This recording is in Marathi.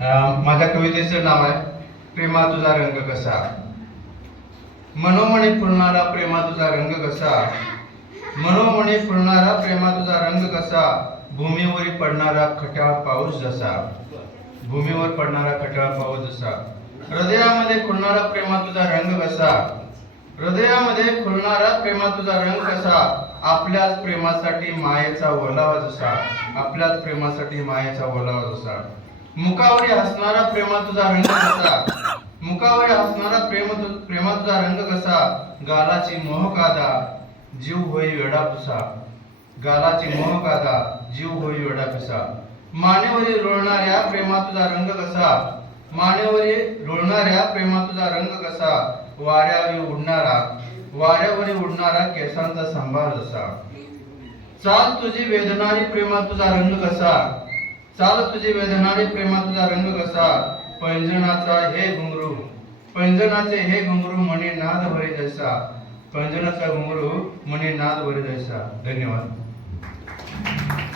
माझ्या कवितेचं नाव आहे प्रेमा तुझा रंग कसा। मनोमणी फुलणारा प्रेमा तुझा रंग कसा, मनोमणी फुलणारा प्रेमा तुझा रंग कसा, भूमीवर पडणारा खट्याळ पाऊस जसा, भूमीवर पडणारा खट्याळ पाऊस जसा, हृदयामध्ये खुलणारा प्रेमा तुझा रंग कसा, हृदयामध्ये खुलणारा प्रेमा तुझा रंग कसा, आपल्याच प्रेमासाठी मायेचा ओलावा जसा, आपल्याच प्रेमासाठी मायेचा ओलावा जसा, मुखावर हसणारा प्रेमा तुझा रंग कसा, मुखावर हसणारा प्रेमा तुझा रंग कसा, गालाची मोहकादा जीव होई वेडा पिसा, गालाची मोहकादा जीव होई वेडा पिसा, मानेवरी रोळणाऱ्या प्रेमा तुझा रंग कसा, मानेवरी रोळणाऱ्या प्रेमा तुझा रंग कसा, वाऱ्यावरी उडणारा केसांचा संभार जसा, चाल तुझी वेदनारी प्रेमा तुझा रंग कसा, चाल तुझी वेदनारी प्रेमा तुझा रंग कसा, पैंजणाचे हे घुंगरू मणी नाद भरी जैसा, पैंजणाचा घुंगरू मणी नाद भरी जैसा। धन्यवाद।